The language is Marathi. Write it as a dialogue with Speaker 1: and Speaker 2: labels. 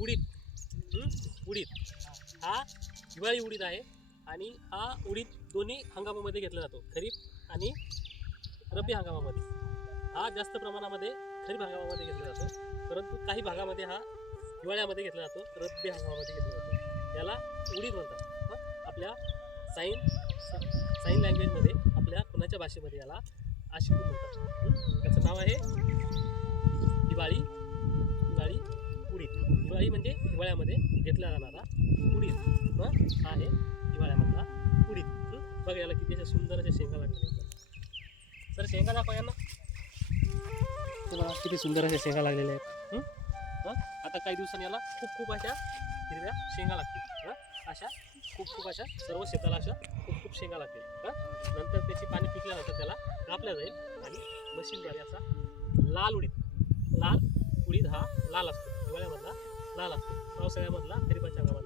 Speaker 1: उडीद. उडीद. हा हिवाळी उडीद आहे आणि हा उडीद दोन्ही हंगामामध्ये घेतला जातो. खरीप आणि रब्बी हंगामामध्ये. हा जास्त प्रमाणामध्ये खरीप हंगामामध्ये घेतला जातो. परंतु काही भागामध्ये हा हिवाळ्यामध्ये घेतला जातो. रब्बी हंगामामध्ये घेतला जातो. याला उडीद म्हणतात. आपल्या साईन साईन लँग्वेजमध्ये आपल्या पुण्याच्या भाषेमध्ये याला आशिकून म्हणतात. त्याचं नाव आहे दिवाळी दिवाळी म्हणजे हिवाळ्यामध्ये घेतला जाणारा उडीद. हा? आहे हिवाळ्यामधला उडीद. बघ याला किती अशा सुंदर अशा शेंगा लागलेल्या तर शेंगा दाखवा यांना. तुम्हाला किती सुंदर अशा शेंगा लागलेल्या आहेत. आता काही दिवसांनी याला खूप खूप अशा हिरव्या शेंगा लागतील. अशा खूप खूप अशा सर्व शेताला अशा खूप खूप शेंगा लागतील. नंतर त्याची पाणी पिकल्यानंतर त्याला कापल्या जाईल आणि मशीनद्वारे असा लाल उडीद. लाल उडीद हा लाल असतो. हिवाळ्यामधला. लाल असतो पावसाळ्यामधला तरी पण चांगला